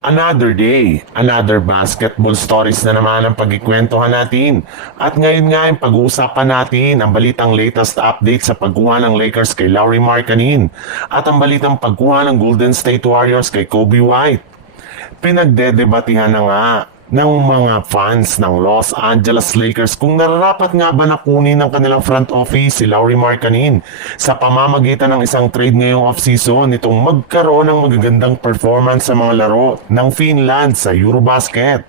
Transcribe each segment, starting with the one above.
Another day, another basketball stories na naman ang pagkikwentuhan natin. At ngayon nga yung pag-uusapan natin ang balitang latest update sa pagkuha ng Lakers kay Lauri Markkanen at ang balitang pagkuha ng Golden State Warriors kay Coby White. Pinagdedebatihan na nga ng mga fans ng Los Angeles Lakers kung nararapat nga ba na kunin ng kanilang front office si Lauri Markkanen sa pamamagitan ng isang trade ngayong offseason nitong magkaroon ng magagandang performance sa mga laro ng Finland sa Eurobasket.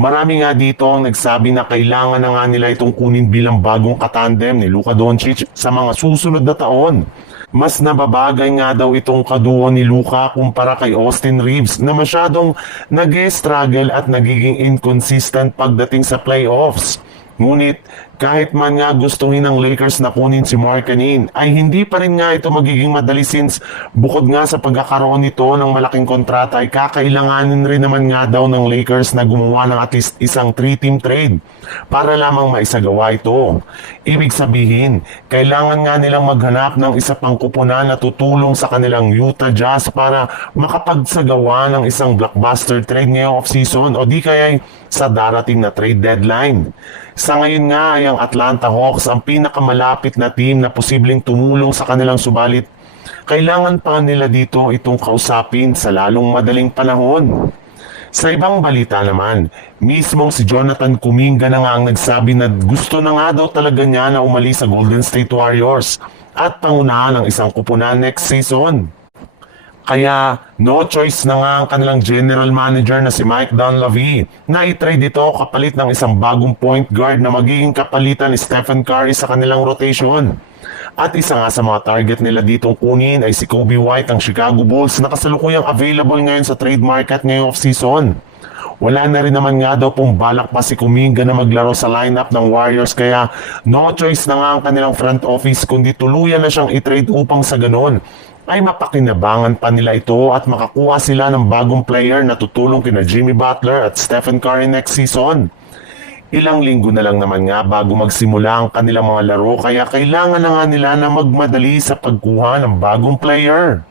Marami nga dito ang nagsabi na kailangan na nga nila itong kunin bilang bagong katandem ni Luka Doncic sa mga susunod na taon. Mas nababagay nga daw itong kaduo ni Luka kumpara kay Austin Reeves na masyadong nag-struggle at nagiging inconsistent pagdating sa playoffs. Ngunit kahit man nga gustuhin ng Lakers na kunin si Markkanen ay hindi pa rin nga ito magiging madali since bukod nga sa pagkakaroon nito ng malaking kontrata ay kakailanganin rin naman nga daw ng Lakers na gumawa ng at least isang 3-team trade para lamang maisagawa ito. Ibig sabihin, kailangan nga nilang maghanap ng isa pang kupunan na tutulong sa kanilang Utah Jazz para makapagsagawa ng isang blockbuster trade ngayong offseason o di kaya sa darating na trade deadline. Sa ngayon nga ay ang Atlanta Hawks ang pinakamalapit na team na posibleng tumulong sa kanilang subalit kailangan pa nila dito itong kausapin sa lalong madaling panahon. Sa ibang balita naman, mismong si Jonathan Kuminga na nga ang nagsabi na gusto na nga daw talaga niya na umalis sa Golden State Warriors at pangunahan ng isang kupunan next season. Kaya no choice na nga ang kanilang general manager na si Mike Dunleavy na i-trade ito kapalit ng isang bagong point guard na magiging kapalitan ni Stephen Curry sa kanilang rotation. At isa nga sa mga target nila ditong kunin ay si Coby White ng Chicago Bulls na kasalukuyang available ngayon sa trade market ngayong off-season. Wala na rin naman nga daw pong balak pa si Kuminga na maglaro sa lineup ng Warriors kaya no choice na nga ang kanilang front office kundi tuluyan na siyang i-trade upang sa ganon ay mapakinabangan pa nila ito at makakuha sila ng bagong player na tutulong kina Jimmy Butler at Stephen Curry next season. Ilang linggo na lang naman nga bago magsimula ang kanilang mga laro kaya kailangan na nga nila na magmadali sa pagkuha ng bagong player.